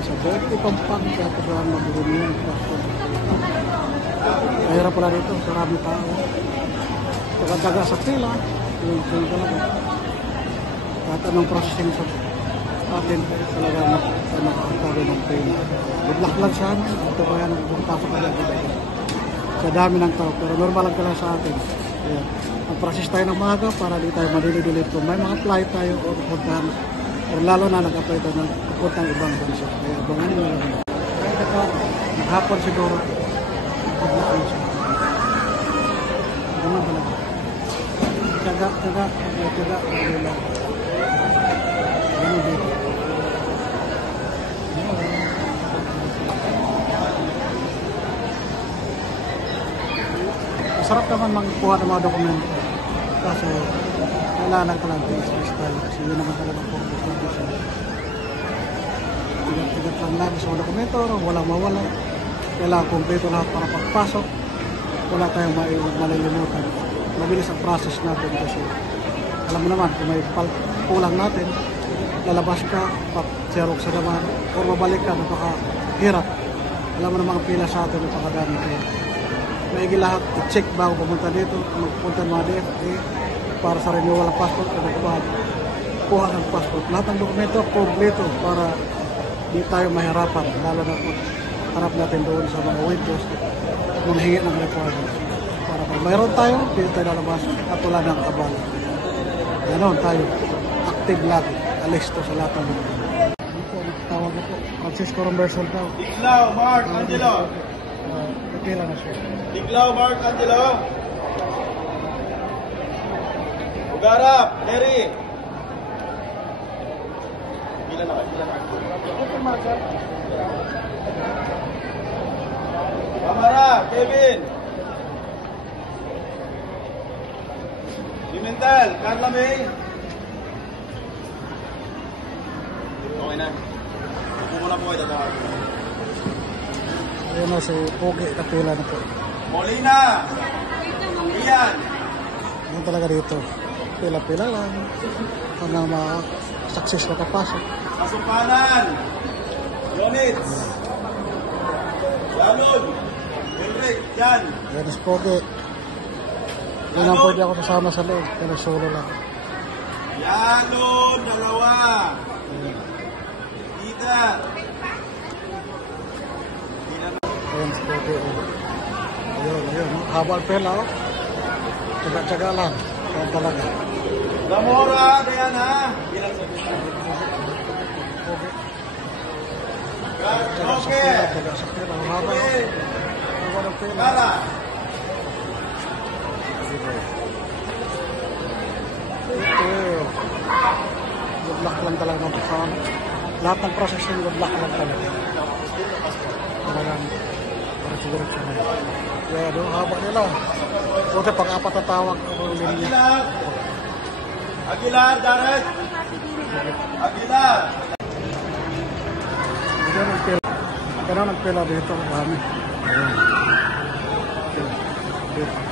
sa dati ipampak sa katuan mag-renew. Mahirap pala dito, marami tao. Pagkadaga sa pila, yung talaga. Kahit anong processing sa atin, talaga nakakatabi ng pila. Good luck lang siya, ito pa yan, pasok na lang dito. Sa dami ng tao, pero normal lang pala sa atin. Ayan. Mag-process tayo ng maaga para di tayo madili-dilit. Kung may mga flight tayo o puntahan, o lalo na nag-apply tayo ng puntang ibang bansa. Kaya abangan nyo lang. Kaya ito, maghapon siguro. Pag-lakay siya. Ganun talaga. Tiyaga. Ganun lang. Ganun dito. Masarap naman magkuha ng mga dokumento. Kaso, kailangan ka lang din sa style. Kasi yun naman talaga po. Tigat lang lagi sa mga dokumento. Walang mawala. Kailangan kompleto lahat para pagpasok. Wala tayong malilimutan. Mabilis ang process natin kasi alam mo naman, kung may kulang natin, lalabas ka, xerox sa naman, o mabalik ka, napakahirap. Alam mo naman ang pila sa atin, napakadami kaya. Maigi lahat, i-check bago pumunta dito, magpunta ng mga DFA para sa renewal ng passport o kuha ng passport. Lahat ng dokumento, kompleto para di tayo mahirapan, lalo na kung harap natin doon sa mga windows kung hingi ng requirements. Para pag mayroon tayo, dito tayo lalabas at wala ng kabal. Ganon tayo, active lagi, alisto sa lahat ng dokumento. Tawag ako, Francisco Romberson daw. Iglao, Mark, Angelo. Pila na siya. Iglao, Mark, Angelo. Ugarap, Terry. Pila na kayo. Kamara, Kevin. Pimentel, Carla May. Okay na. Upo na po kayo, tatawag. Ayan na si Pogi, kapila na po. Molina! Ian! Yan talaga dito. Pila-pila lang. Hanggang ma-success na kapasok. Kasumpanan! Yonits! Jalon! Henrik! Jan! Yan si Pogi. Hindi na pwede ako kasama sa loob. Kaya solo lang. Jalon! Dalawa! Tita! Ayan si Pogi. Ayun. Habang pila, oh. Tsaga-tsaga lang. Kaya talaga. Gamora! Diana! Pogi. Tsaga sa pila. Habang ng pila. Kara! Good luck lang talaga ng kasama. Lahat ng processing good luck lang talaga. Talagang para siguro siya na. Kaya doon haba nila. Buti pang-apat na tawag ang linya. Aguilar, Jared! Aguilar! Ganun ang pila dito. Dami. Ayan. Okay.